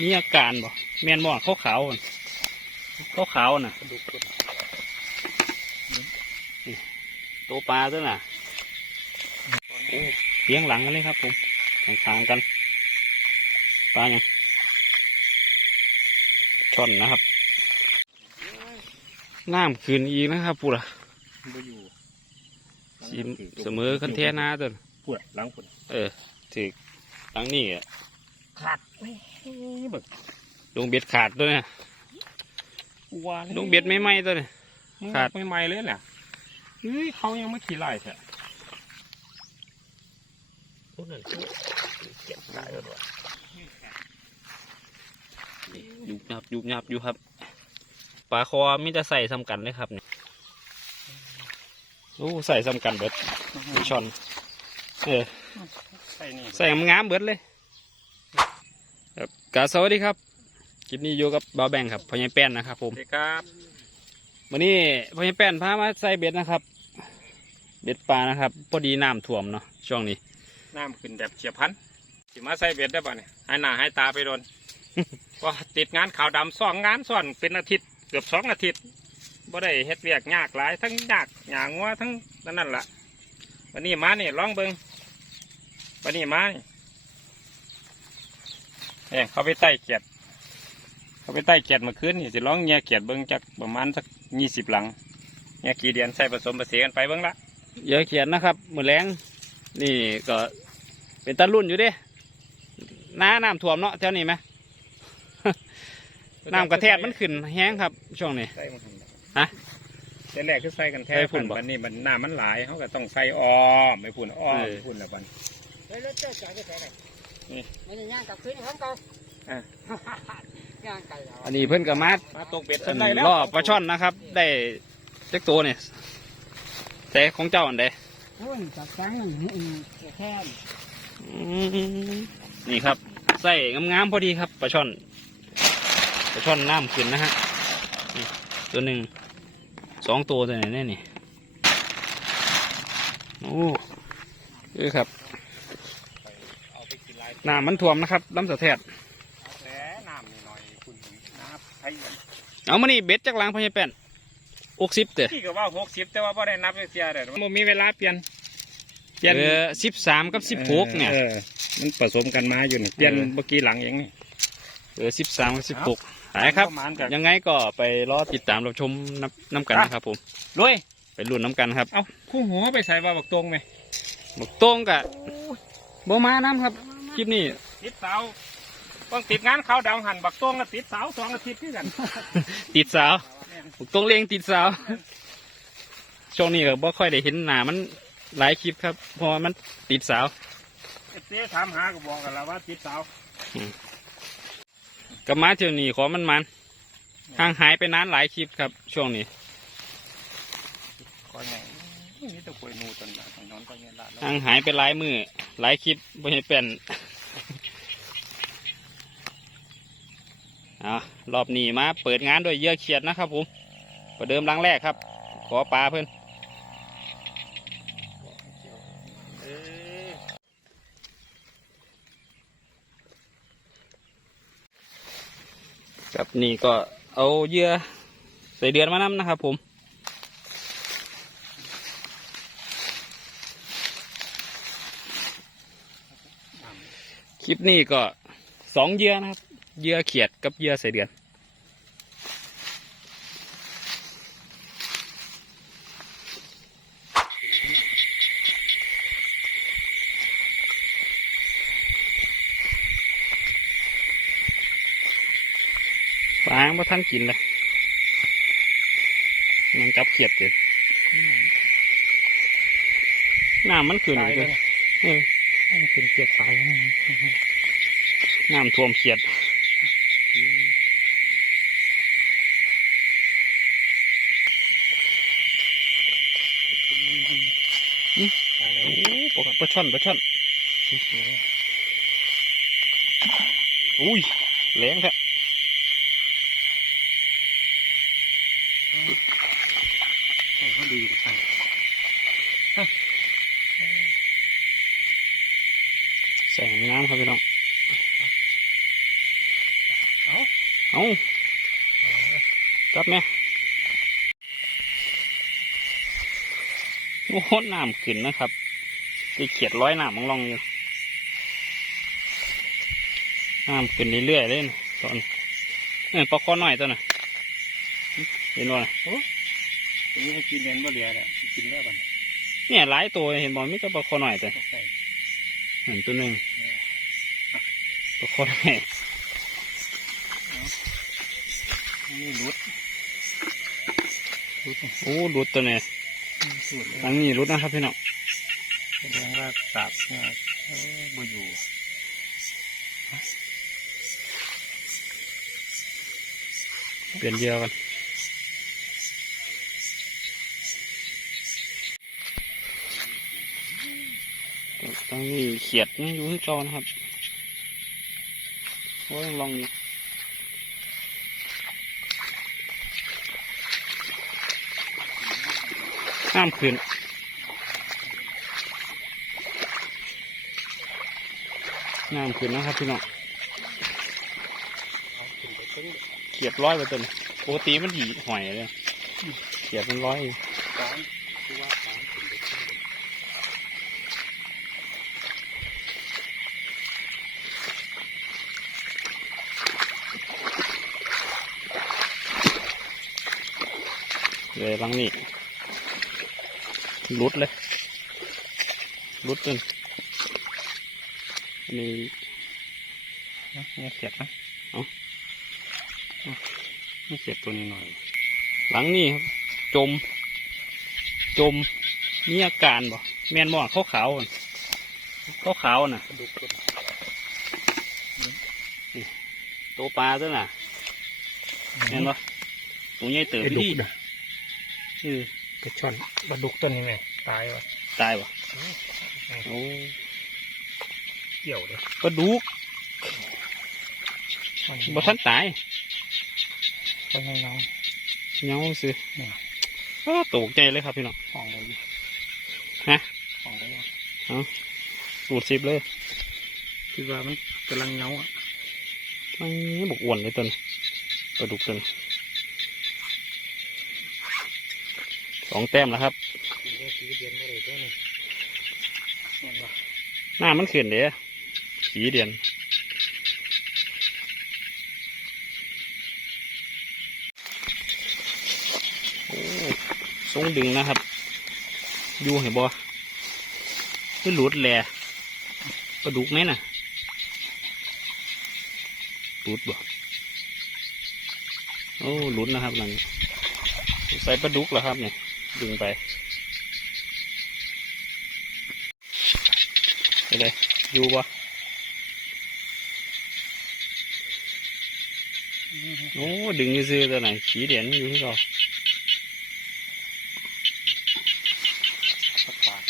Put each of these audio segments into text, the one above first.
มีอาการบ่แม่นบ่ขาวขาวขาวขาวๆน่ะกระดูกตัวตัวปลาตัวน่ะโอ้เลี้ยงหลังกันเลยครับผมข้างๆกันปลาอย่างช่อนนะครับน้ำขึ้นอีกนะครับปูละบ่อยู่สิเสมอคันแท้นาตัวน่ะปวดหลังปวดเออถึกหลังนี่อะขาดไม่เบิก ลงเบ็ดขาดตัวเนี่ยว่าลงเบ็ดไม่ไหมตัวเนี่ยขาดไม่ไหมเลยแหละเฮ้ยเขายังไม่ขี่ไล่แท้พวกนั้นคือเก็บได้แล้วด้วยยุบยับยุบยับอยู่ครับปลาคอมิจะใส่ซ้ำกันเลยครับเนี่ยโอ้ใส่ซ้ำกันเบิดมีช่อนเออใส่นี่ใส่งามเบิดเลย ครับกาสวัสดีครับคลิปนี้อยู่กับบาวแบงครับพอใหญายแป้นนะครับผมสวัสดีครับวันนี้พอใหญายแป้นพามาใส่เบ็ดนะครับ เบ็ดปลานะครับ พอดีน้ำท่วมเนาะช่วงนี้น้ำขึ้นแบบเฉียบพลันสิมาใส่เบ็ดได้ป่ะเนี่ยให้หน้าให้ตาไปโดนว่าติดงานขาวดำสองงานซ้อนเป็นอาทิตย์เกือบสองอาทิตย์บ่ได้เฮ็ดเวียกยากหลายทั้งยากหยางว่าทั้งนั่นนั่นละวันนี้มานี่ลองเบิงวันนี้มานี่ เอ้ยเขาไปไต่เกียดเขาไปไต่เกียดเมื่อคืนนี่สิลองเงียเกียดเบิงจากประมาณสักยี่สิบหลังเงียกี่เดือนใส่ผสมผสานกันไปเบิงละเยอะเขียนนะครับมือแรงนี่ก็เป็นตารุ่นอยู่เด้น้าน้ำท่วมเนาะแถวนี้ไหมน้ำกระแทกมันขึ้นแห้งครับ ช่วงนี้ใส่มันทำไมฮะแต่แรกคือใส่กันแท้ใส่ฝุ่นบ่บันนี้มันน้ำมันหลายเขาก็ต้องใส่อ้อมไม่ฝุ่นอ้อมเออไม่ฝุ่นละบัน เฮ้ยรถเจ้าจ่ายไปไหนเลยนี่ไม่ได้ย่างกลับคืนของเก่าอะ ย่างไก่เอาอันนี้เพิ่นกับมามาตกเบ็ดอัเส้นนได้แล้วล่อปลาช่อนนะครับ ได้เล็กตัวเนี่ยแต่ของเจ้าอันใดโอ้ยจับจังอืมแค่นอืมนี่ครับใส่งามๆพอดีครับปลาช่อนปลาช่อนน้ำขึ้นนะฮะนี่ตัวหนึ่งสองตัวตัวไหนแน่นี่โอ้เออครับเอาไปกิ นไรน้ำมันท่วมนะครับลำสะแทดแหมน้ำนี่หน่อยคุณน้ำไทยกันเอามานี่เบ็ดจากหลังพญาแป้นอกสิบเต๋อพี่ก็ว่าหกสิบแต่ว่าไ่ได้นับเสียเด้อมันมีเวลาเปลี่ยนเปลี่ยนเออสิบสามกับสิบหกเนี่ยออมันผสมกันมาอยู่นี่เปลี่ยนเออเมื่อกี้หลังเองนี่เออสิบสามกับสิบหกหายครับประมาณกันยังไงก็ไปรอติดตามรับชมน้ำน้ำกันนะครับผมรวยไปรุ่นน้ำกันครับ เอาคู่หัวไปใส่ว่าบักตรงไหมบอกโต้งกะบมาน้ำครับ คลิปนี้ ติดเสาต้องติดงานเขาวดาวหันบักตรงก็ติดเสาสองอาทิตย์ที่กันติดสาวบอกโต้งเลี้ยงติดสาว ช่วงนี้ก็บ่ค่อยได้เห็นหน้ามันหลายคลิปครับ เพราะว่ามันติดสาวเอฟซีถามหาก็บอกกันแล้วว่าติดเสาก็มาเที่ยวนี้ขอมันมันห่างหายไปนานหลายคลิปครับ ช่วงนี้ก็ไง นี่ตะกวยนูตนละตอนนอนก็เงี้ยละห่างหายไปหลายมือหลายคลิปบ่ให้เป็นอ่ารอบนี้มาเปิดงานด้วยเยื่อเขียดนะครับผมประเดิมรังแรกครับ ขอปลาเพิ่อ้ยกับนี่ก็เอาเยื่อใส่เดือนมานำนะครับผม คลิปนี้ก็สองเหยื่อนะครับเหยื่อเขียดกับเหยื่อใส่เดือนปลาบ่ท่านกินเลยยังจับเขียดเลยน้ำมันขึ้นตายเลเลยย เป็นเกียดเสาน้ำท่วมเขียดโอ้ปลาช่อนปลาช่อนอุ้ยแรงแท้บ เขาดีกว่ากัน ใส่น้ำ ครับพี่น้อง เอาจับแม่โอ้โหน้ำขึ้นนะครับจะเขียดร้อยน้ำมังลองอยู่น้ำขึ้นเรื่อยๆเลยนะตอนเออปลาคอหน่อยตัวน่ะเห็นบ่น่ะตัวนี้กินเน้นบ่เหลือแล้วกินแล้วบัดเนี่ยหลายตัวเห็นบ่มีแต่ปลาคอหน่อยแต่ใส่เห็นตัวหนึ่ง ปลาคอหน่อยนี่รุดรุดโอ้รุดตัวเนี่ยสุดเลยทางนี้รุดนะครับพี่น้องแสดงว่าสาบเนี่ยเอ้ยบ่อยู่เปลี่ยนเหยื่อกันทางนี้เขียดยังอยู่ที่จอนะครับ โอ้ยลองดูน้ำขึ้นน้ำขึ้นนะครับพี่น้องเขียดร้อยไปตัวนี้ติมันหีหอยเลยเขียดมันร้อย สามคือว่าสามขึ้นไปตึ้ง เลยลังนี่รุดเลยรุดจนอันนี้นะเนี่ยเสียบนะเอานี่เสียบตัวนี้หน่อย หลังนี่ครับ จม จมมีอาการบ่แมนบ่ขาวขาวขาวขาวๆน่ะกระดูกตัวตัวปลาตัวน่ะแมนบ่ตัวใหญ่เติบกระดูดีกนะเออกระช่อนกระดูกตัวนี้ไงตายวะตายบ่โอ้เกี่ยวเลยกระดูกบ่ทันตายคนให้น้องเงาสินี่อ้าตกใจเลยครับพี่น้องห้องได้อยู่ฮะห้องได้อยู่สูดสิบเลยคิดว่ามันกำลังเงาอะมันบกอ้วนเลยต้นปลาดุกต้น สองแต้มแล้วครับกินได้สีเดือนไม่ได้ตัวนี้เห็นปะหน้ามันเขียนเด้อสีเดียนโอ้ทรงดึงนะครับอยู่เห็นบ่คือหลุดแหล่ปลาดุกไหมน่ะหลุดบ่โอ้หลุดนะครับนั่นใส่ปลาดุกเหรอครับเนี่ย ดึงไปไปเลยอยู่บ่โอ้ดึงซื้อๆตัวไหนสีเดียนอยู่ที่เราปากปาก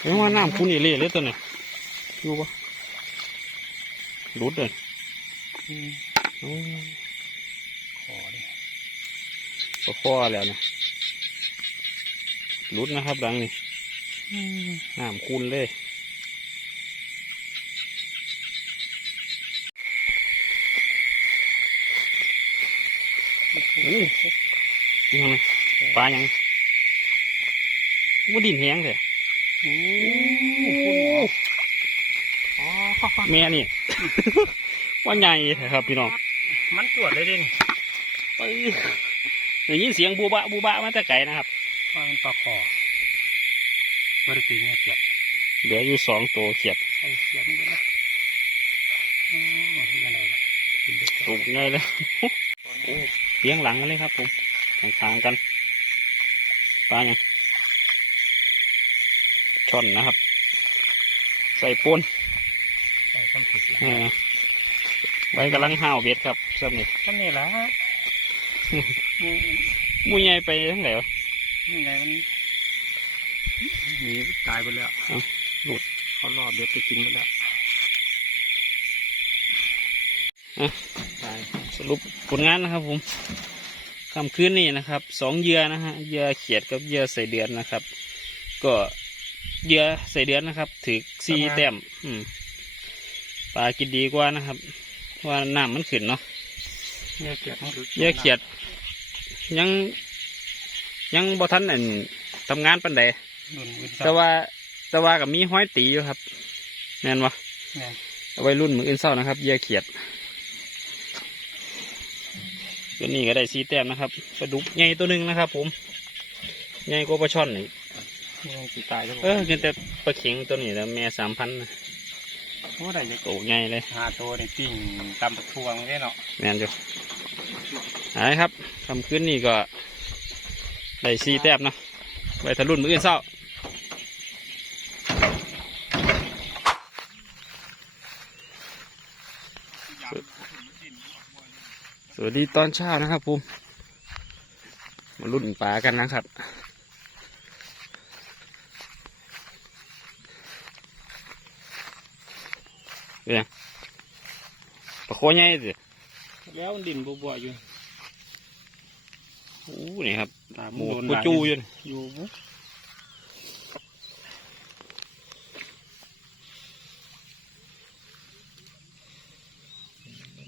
เอ้ยว่าน้ำคุณนี่เละเลยตัวนี้อยู่ปะรุดเลยโอ้คอดิ ปะคอแล้วนะรุดนะครับดังนี่น้ำคุณเลยโอ้ยังไงปลายังว่าดินแห้งเลยโอ้โอ้แม่นี่ ว่าใหญ่ครับพี่น้อง มันตรวจเลยดิไป ได้ยินเสียงบูบะบูบะมาแต่ไกลนะครับว่ามันปลาคอบริตีเนี่ยเสียบเหลืออยู่สองตัวเขียดใส่เสียบนี่นะอ๋อยังไงกินได้ถูกง่ายเลยโอ้เลี้ยงหลังกันเลยครับ ผมทางๆกันปลายังช่อนนะครับ ใส่ปูนใส่ความผิดเออไว้กำลังห้าวเบ็ดครับสำนี่ท่านนี่แหละนี่ มุ้ยใหญ่ไปทั้งไหนวะนี่ไงมันหนีตายไปแล้วเอ้าหลุดเขาล่อเบ็ดไปกินไปแล้วตายสรุปผลงานนะครับ ผมคำคืนนี้นะครับสองเหยื่อนะฮะเหยื่อเขียดกับเหยื่อใส่เดือนนะครับ ก็เหยื่อใส่เดือนนะครับถือสี่แต้มอืมปลากินดีกว่านะครับว่าน้ำมันขึ้นเนาะ เหยื่อเขียดมันเหยื่อเขียด ยังยังบ่ทันอันทำงานปันใดดุนวินแต่ว่าแต่ว่ากับมีห้อยตีอยู่ครับแน่นวะแม่นเอาไว้รุ่นมืออื่นเศร้านะครับเหยื่อเขียดตัวนี้ก็ได้สีแต้มนะครับปลาดุกใหญ่ตัวหนึ่งนะครับ ผมใหญ่กว่าปลาช่อนนี่ยังสิตายแล้วเออเกินแต่ปลาเข็งตัวนี้แล้วแม่สามพันโอ้ได้อยังโตใหญ่เลยหาตัวในปิ้งตำบักทวงได้เนาะแม่นอยู่ อะไรครับคำขึ้นนี่ก็ได้สีแต้มเนาะไว้ทะลุนมืออื่นเศร้าสวัสดีตอนเช้านะครับผมมาลุ้นปลากันนะครับเป็นยังปลาโคใหญ่สิแล้วมันดินบัวๆอยู่ อ้นี่ครับตามหมูโดนปูจูอยู่นี่อยู่บุ๊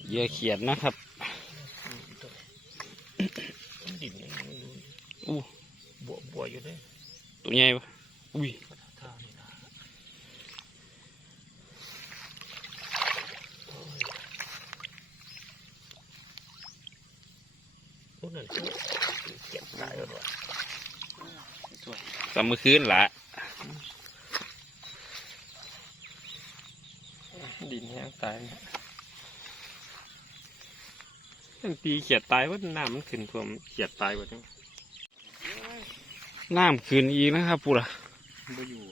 เหยื่อเขียดนะครับดินอู้บัวบัวอยู่เลยตัวใหญ่ปะอุ้ย ท่านี่นะโอ้นั่นคือเก็บได้แล้วด้วย สามมือ คืนละดินแห้งตายยังตีเขียดตายว่าน้ำมันขึ้นท่วมเขียดตายหมดทั้งน้ำคืนอีกนะครับปูละบ่อยู่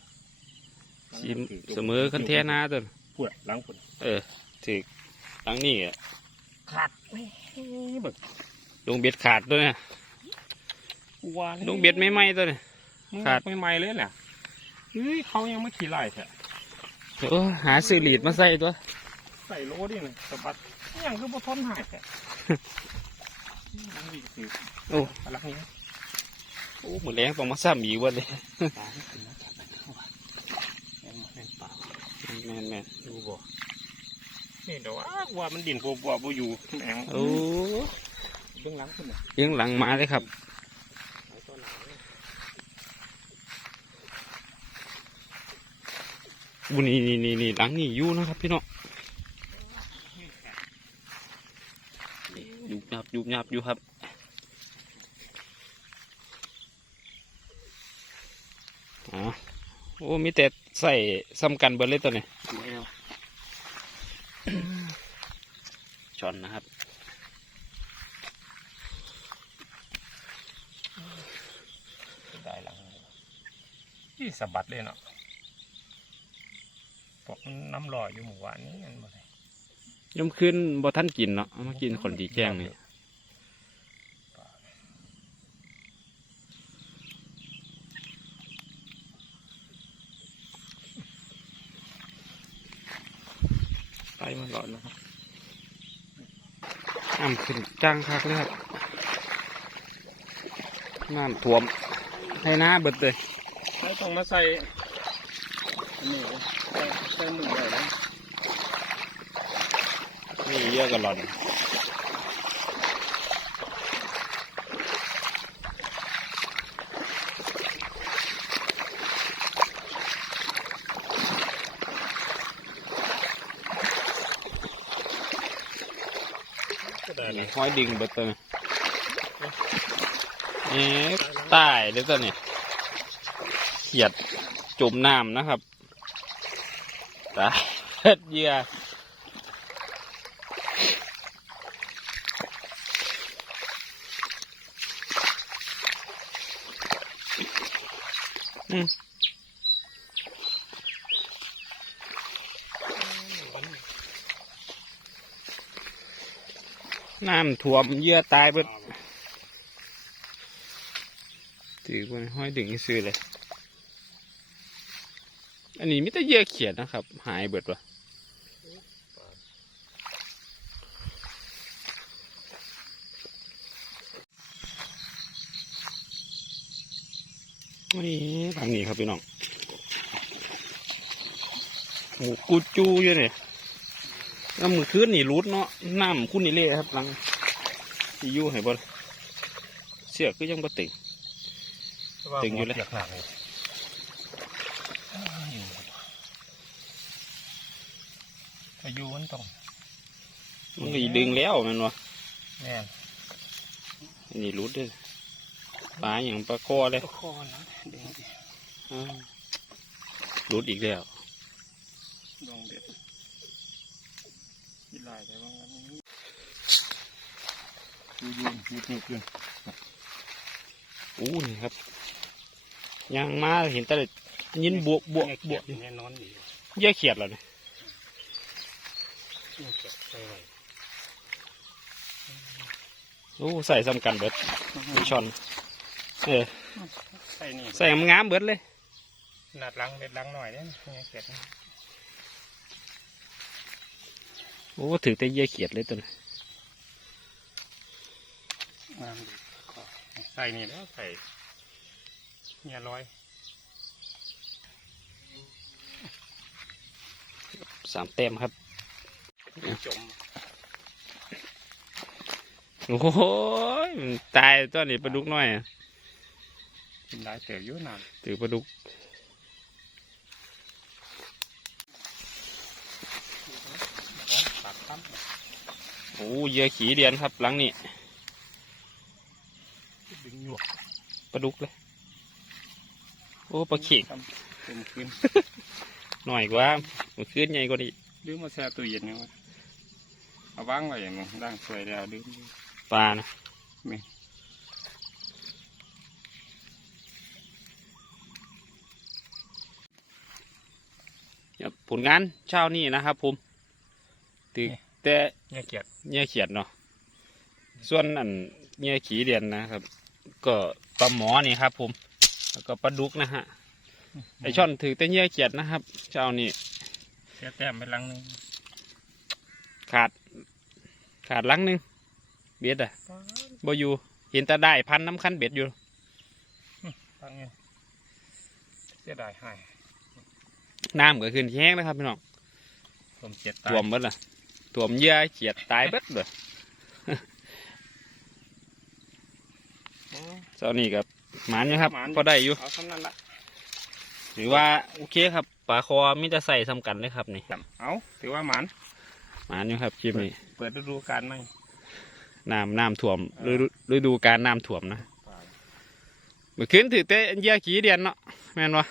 สิเสมอคันแท้นาตัวน่ะปวดหล้างฝนเออถึกหลังนี่อะขาดไม่เบิกลงเบ็ดขาดตัวเนี่ยว่าลงเบ็ดไม่ไหมตัวเนี่ย ขาขาดดไม่ไหมเลยน่ะเฮ้ยเขายังไม่ขี่ไล่แท้เออหาซื้อหลีดมาใส่ตัว ใส่โลดิน่ะสะบัดยังคือบ่ทนหายแท้ มันวิ่งสิโอ้ อะไรเนี้ยโอ้หมือแรงต้องมาซ้ำอีกวันเลยปลาไม่ขึ้นมาจากไหนวะแม่นบ่แม่นปลาแม่นแม่นดูบ่นี่เดี๋ยวว่าว่ามันดินบัวบัวบ่อยู่แม่งโอ้เบื้องหลังขึ้นน่ะเลี้ยงหลังมาเลยครับ ไอ้ตัวหลังเนี่ย บุนี่นี่นี่นี่หลังนี่อยู่นะครับพี่น้องยุบยับยุบยับอยู่ครับอ๋อโอ้มีแต่ใส่ซ้ำกันเบิดเลยตัวนี้ช้อนนะครับได้หลังเลยนี่สะบัดเลยเนาะ พวกมันน้ำลอยอยู่หมู่บ้านนี้มันบ่ได้ยมขึ้นบ่ท่านกินเนาะเอามากินคนดีแจ้งนี่ไปมันหลอดนะครับน้ำขึ้นจังคักเลยครับน้ำท่วมให้หน้าเบิดเลยไม่ต้องมาใส่อันนี้ ใส่ใส่มือได้แล้วนี่เยอะกันหลอนก็ได้นี่นะห้อยดึงเบิดตัวนี้เอ๊ะตายเลยตัวนี้เขียดจมน้ำนะครับ ตายเฮ็ดเหยื่ออืมน้ำท่วมเยื่อตายเบิดถือว่าห้อยดึงซื้อเลย อันนี้มิแต่เหยื่อเขียดนะครับ หายเบิดวะนี่ทางนี้ครับพี่น้องหมูกูจูอยู่เนี่ยแล้วมือคืนนี่รูดเนาะน้ำคุณนี่เละครับหลังที่อยู่ให้บ่เสียก็ยังบ่ติงตึงอยู่เลย เสียขาดเลยอายุมัน ต้องมันก็สิดึงแล้วแมันวะแม่นอันนี่รูดเด้วยปลาอย่างปลาคอเลยคอนะเด้งดิอ้าวรูดอีกแล้วดองเด็ดยี่ลายแต่ว่างั้นยูยูนยุดยุดยุดอู้นี่ครับยางมาเห็นแต่ยินบวกบวกบวกแน่นอนดีเยี่ยเขียดแล้วเนี่ย นี่เก็บใส่ไว้โอ้ใส่ซ้ำกันเบิดมีช้อนเออใส่นี่ใส่งามๆเบิดเลยหนาดลังเด็ดลังหน่อยเนี่ยนี่เก็บนี่โอ้ถือแต่เยี่ยเขียดเลยตัวนี้งามดีขอใส่นี่แล้วใส่เนี่ยร้อยสามเต็มครับ จมโอ้โหมันตายตัวนี้ปลาดุกน้อยอะกินได้เติบอยู่นานถือปลาดุกตัดตั้มโอ้เยี่ยขีเดียนครับหลังนี้ดึงหยวกปลาดุกเลย โอ้ปลาเข็งเต็มคืนหน่อยกว่ามันขึ้นใหญ่กว่านี้ดื้อมาแช่ตู้เย็นเนี่ยวะ เอาวางไว้อย่างนึงร่างสวยแล้วดื้อปลานะมีครับผลงานเช้านี้นะครับผมถือแต่เนี่ยเกียดเงี้ยเขียดเนาะส่วนอันเงี้ยขีเดียนนะครับ ก็ปลาหมอนี่ครับ ผม แล้วก็ปลาดุกนะฮะไอช่อนถือแต่เงี้ยเขียดนะครับ เช้านี้แช่แต้มไปลังหนึงขาด ขาดหลังหนึงเบ็ดอะบ่อยู่เห็นแต่ได้พันน้ำคันเบ็ดอยู่ตั้งเงี้ยเสียดายหายน้ำก็ขึ้นแห้งนะครับพี่น้องผมเจ็ดตายท่วมเบิดล่ะท่วมเยื่อเขียดตายเบิดเลยโอ้เจ้านี่กับหมันอยู่ครับหมานพอได้อยู่เอาสำนั้นละถือว่าโอเคครับปลาคอมิจะใส่สำกันเลยครับนี่จำเอาถือว่าหมัน หมันอยู่ครับคลิปนี้เปิดฤดูกาลใหม่น้ำน้ำท่วมฤดูฤดูการน้ำท่วมนะเมื่อคืนถือแต่เหยื่อขี้เดียนเนาะแม่นวะ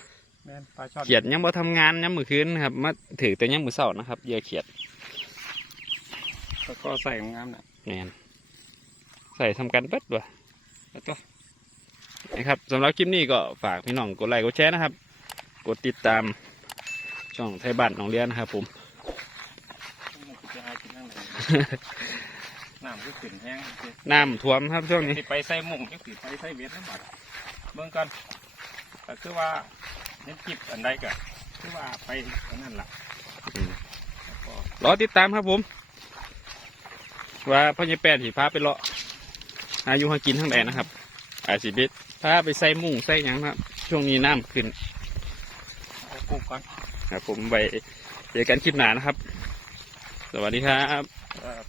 แม่นปลาช่อนเขียดยังบ่ทำงานยังมือคืนนะครับมาถือแต่ยังมือเสาร์นะครับเหยื่อเขียดแล้วก็ใส่งามๆน่ะแม่นใส่ทำกันเบิดวะแล้วตัวนะครับสำหรับคลิปนี้ก็ฝากพี่น้องกดไลค์กดแชร์นะครับ กดติดตามช่องไทยบ้านหนองเลี้ยนะครับผม มันจะให้กินทั้งไห นน้ำก็ขึ้นแห้งน้ำท่วมครับช่วงนี้สิไปใส่หมุงจังสิไปใส่เบ็ดน้ำบัดเบิ่งกันก็คือว่าเน้นจิบอันใดก็คือว่าไปอันนั้นล่ะแล้วก็รอติดตามครับผม ว่าพ่อใหญ่แปนสิพาไปเลาะอายุหากินทั้งแดนนะครับ อาสิบิดพาไปใส่มุ้งใส่หยังครับ ช่วงนี้น้ำขึ้นเอาปลูกก่อนครับผมไปเจอกันคลิปหน้านะครับ สวัสดีครับ เอ่อ